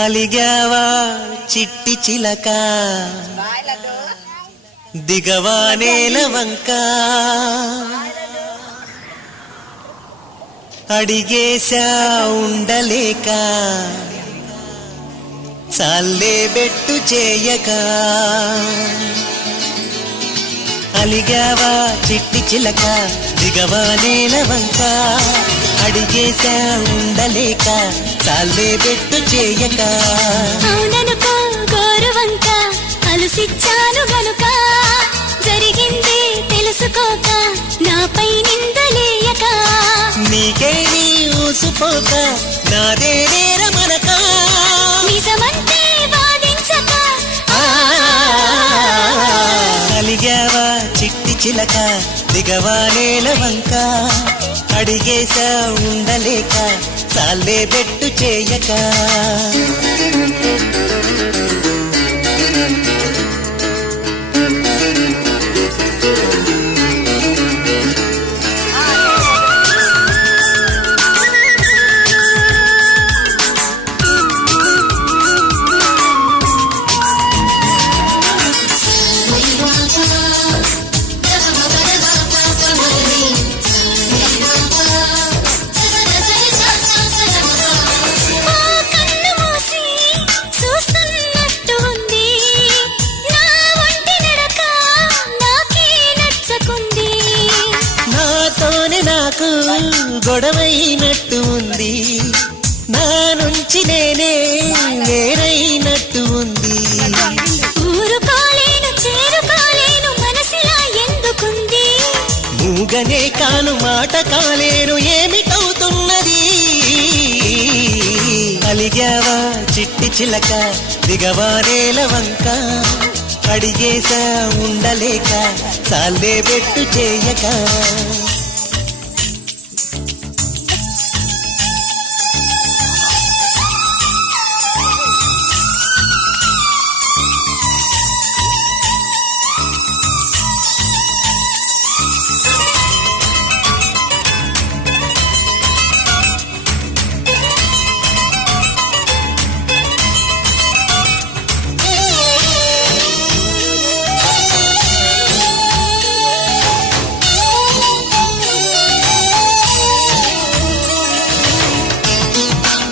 అలిగావా చిట్టి చిలక దిగవా నేల వంక అడిగేశా ఉండలేక చాలే బెట్టు చేయక అలిగావా చిట్టి చిలక దిగవా నేల వంక అడిగేశా ఉండలేక చాలే బెట్టు చేయక అవుననుకో గోరువంక అలసిచ్చాను గనుక జరిగింది తెలుసుకోక నాపై నిందలేయక నీకే నీ ఊసుపోక నాదే నేరమనక నిజమంటే వాదించక అలిగావా చిట్టి చిలక దిగవా నేల వంక అడిగేశా ఉండలేక చాలే బెట్టు చేయక నాకు గొడవైనట్టు ఉంది నా నుంచి నేనే వేరైనట్టు ఉంది ఊరుకోలేను చేరుకోలేను మనసులా ఎందుకుంది మూగనే కాను మాట కాలేను ఏమిటవుతున్నది అలిగావా చిట్టి చిలక దిగవా నేల వంక అడిగేశా ఉండలేక చాలే బెట్టు చేయక